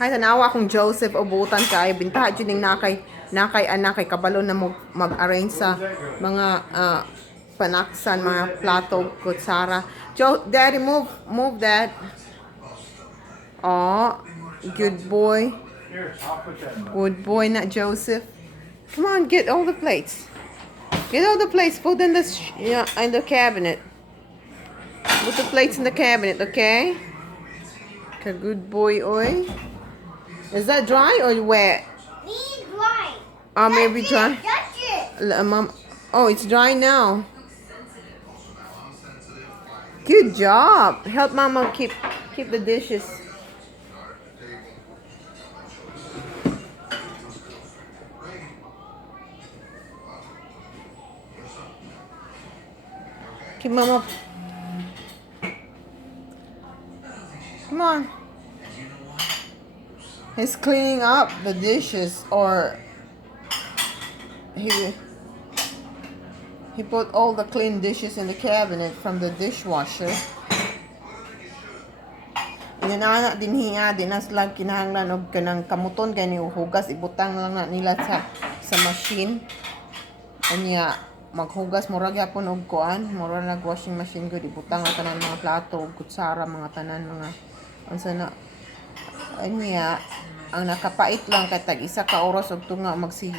Hay tanawa kung Joseph o butan kay bintaha jud ning nakay anak kay kabalo na mag-arrange sa mga panaksan, mga plato, kutsara. Daddy, move that. Oh, good boy. Good boy, not Joseph. Come on, get all the plates. Get all the plates. Put in in the cabinet. Put the plates in the cabinet, okay? Okay, good boy, oi. Is that dry or wet? It's dry. Oh, maybe dry. Touch it. Mom. Oh, it's dry now. Good job. Help Mama keep the dishes. Keep Mama. Come on. He's cleaning up the dishes, or he put all the clean dishes in the cabinet from the dishwasher. Inana din hiya dinas lang kinahanglan og kanang kamuton kay ni hugas ibutang lang na nila sa machine. Anya maghugas mura gyapon og kuan, mura nag washing machine gud ibutang ang tanan mga plato ug kutsara, mga tanan mga unsa na. Anya ang nakapait lang kay tag isa ka oras og tunga magsig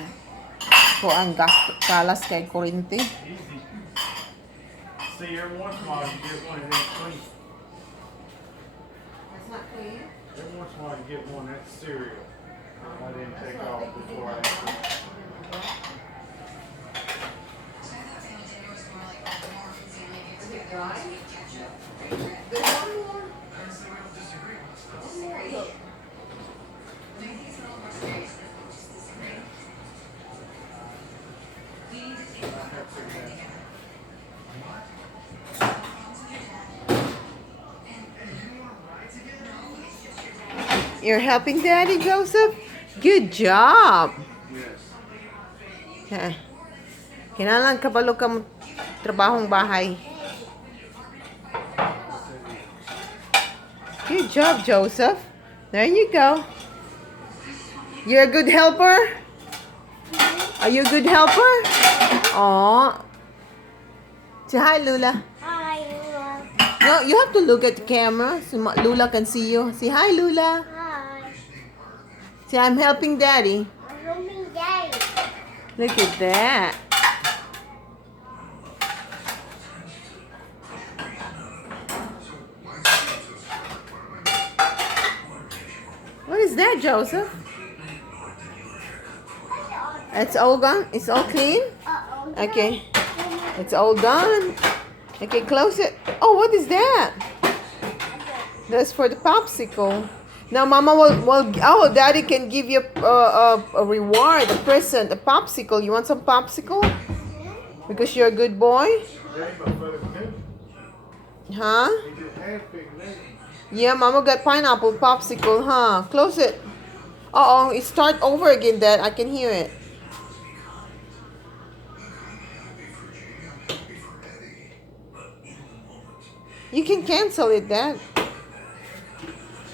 kuan gasto kalas kay kuryente. See, every once in a while you get one that's clean. That's not clean. Every once in a while you get one that's cereal. I didn't take off before I actually. Is it dry? There's one more. Look. You're helping Daddy, Joseph? Good job. Yes. Okay. Kailangan kabalo ka trabahong bahay. Good job, Joseph. There you go. You're a good helper? Are you a good helper? Aw. Say hi, Lula. Hi. No, you have to look at the camera so Lula can see you. Say hi, Lula. Hi. Say, I'm helping Daddy. I'm helping Daddy. Look at that. What is that, Joseph? It's all gone? It's all clean? Uh-oh. Okay. It's all done. Okay, close it. Oh, what is that? That's for the popsicle. Now, Mama will Daddy can give you a reward, a present, a popsicle. You want some popsicle? Because you're a good boy? Huh? Yeah, Mama got pineapple popsicle, huh? Close it. Uh-oh, it start over again, Dad. I can hear it. You can cancel it, Dad.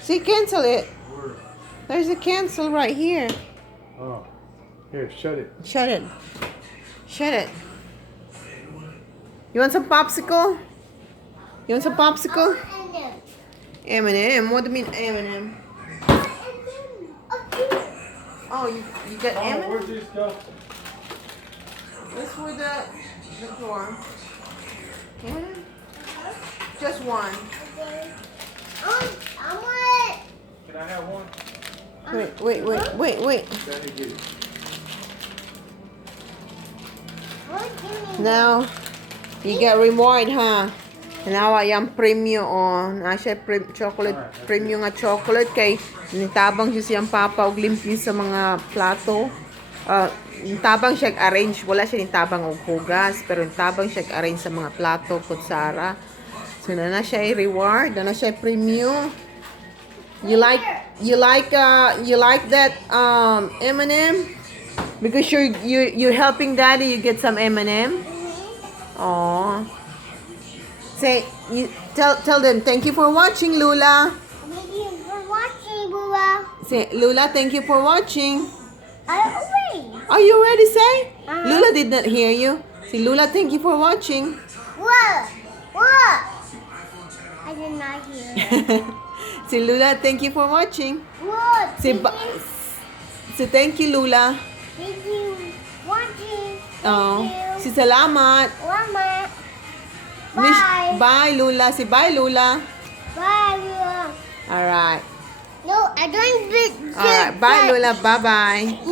See, cancel it. There's a cancel right here. Oh, here, shut it. Shut it. Shut it. You want some popsicle? You want some popsicle? M&M. What do you mean M&M? Oh, you got Oh, M&M? where's this go? This for the drawer. M&M? Just one. I want Can I have one? Wait. Daddy, get it. Now, you get reward, huh? Now, yung premium, oh. Nasa chocolate, premium nga chocolate. Kay, nitabang siya siyang papa og limpyo sa mga plato. Nitabang siya arrange. Wala siya nitabang og hugas. Pero nitabang siya arrange sa mga plato, kutsara. So, na siya reward. Na siya premium. You like that M&M? Because you're helping Daddy, you get some M&M. Oh, say tell them thank you for watching, Lula. Thank you for watching, Bula. Say, Lula, thank you for watching. I away. Are you ready, say? Uh-huh. Lula did not hear you. Say, Lula, thank you for watching. What? What? I did not hear. Say, Lula, thank you for watching. What? Say, say thank you, Lula. Thank you watching. Oh, Thank si you. salamat. Mama. Miss- Bye. Bye, Lula. Si bye, Lula. Bye, Lula. Alright. No, I don't. Alright. Bye, Lula. Bye-bye.